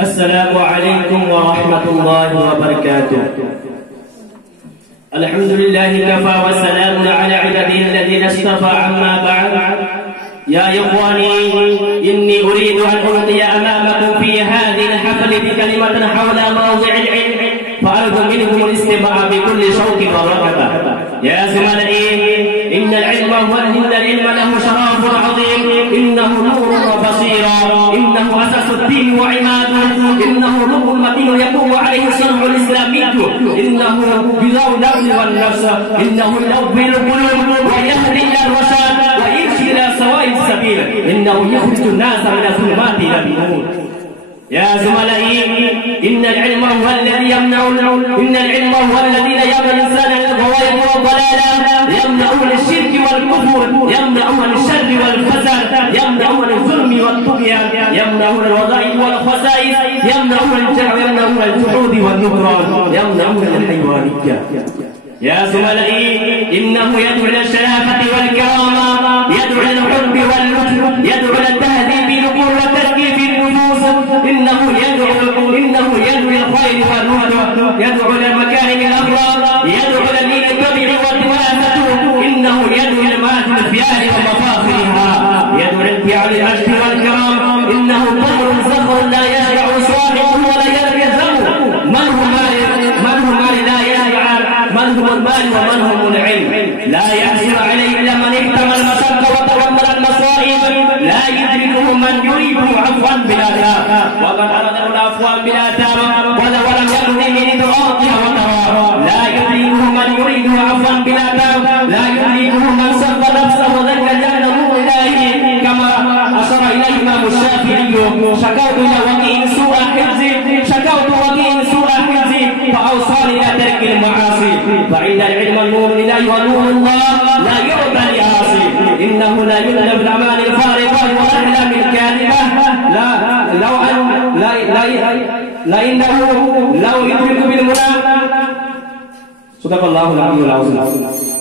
السلام عليكم ورحمة الله وبركاته. الحمد لله كفى والسلام على عباده الذين اصطفى. عما بعد، يا إخواني، إني أريد أن ألقي أمامكم في هذه الحفل بكلمة حول موضع العلم، فأرجو منكم الاستماع بكل شوق ورغبة. يا زملائي، إن العلم له شرف عظيم، إنه نور وبصيرة، إنه أساس الدين وعماده، إنه لب المتين يقوم عليه الشرع الإسلامي، إنه بذو النفس والنفس، إنه يلبي القلوب ويهدي إلى الرشاد ويرشد إلى سواء السبيل، إنه يخرج الناس من الظلمات إلى النور. يا زملائي، إن العلم هو الذي يمنع الإنسان من الغواية والضلالة، يمنع من الشرك والكفر، يمنع من الشر والفساد، يمنع من الظلم والطغيان، يمنع من الوظائف والخسائس، يمنع من الجهل، يمنع من الجحود والنكران، يمنع من الحيوانية. يا زملائي، إنه يدعو إلى الشرافة والكرامة، يدعو إلى الحب واللطف، يدعو إلى التهذيب بالعقول وتزكية النفوس، إنه يدعو إلى الخير والرشد، يدعو إلى مكارم الأخلاق، يدعو إلى دين الطبع والتوافة، إنه يدعو إلى مآثم الفئات ومفاخرها، يدعو إلى انتهاء المجد والكرام، إنه بحر زخر لا يشبع صاحبه ولا يلبثه، من هو المال ومن هو العلم، لا يحسر عليه إلا من احتمل المشقة وتحمل المصائب، لا يدركه من يريده عفوا بلا تاب، ومن أراده العفو بلا تاب ولم يكن من إدراكها وتراه، لا يدركه من يريده عفوا بلا تاب، لا يدركه من سب نفسه وذكر جهله إليه، كما أشار إليه الإمام الشافعي: شكوت إلى وكيل سوء حفظي، فأوصاني إلى ترك المعاصي، فإن العلم نور الله ونور الله لا يعطى لعاصي، إنه لا يؤلف الأعمال الفارغة والأحلام الكاذبة، لأنه لو يدرك بالمنى. صدق الله العلي العظيم.